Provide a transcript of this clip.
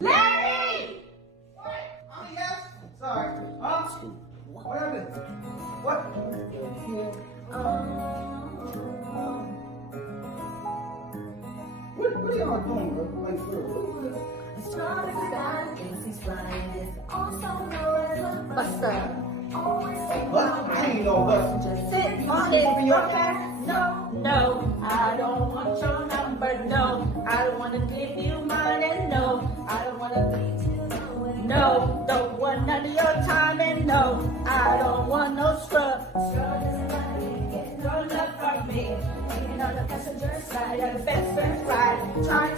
Larry! Yes? Sorry. Huh? What happened? What? What are y'all doing, bro? Like, bro, Buster. what? I ain't know what. Just sit on it. Okay? No, I don't want your number. No, I don't want to give you mine. And no, I don't want to leave you. No, don't want none of your time. And no, I don't want no scrub. Scrub doesn't matter. You get no love from me. Being on the passenger side of the best friend ride. Trying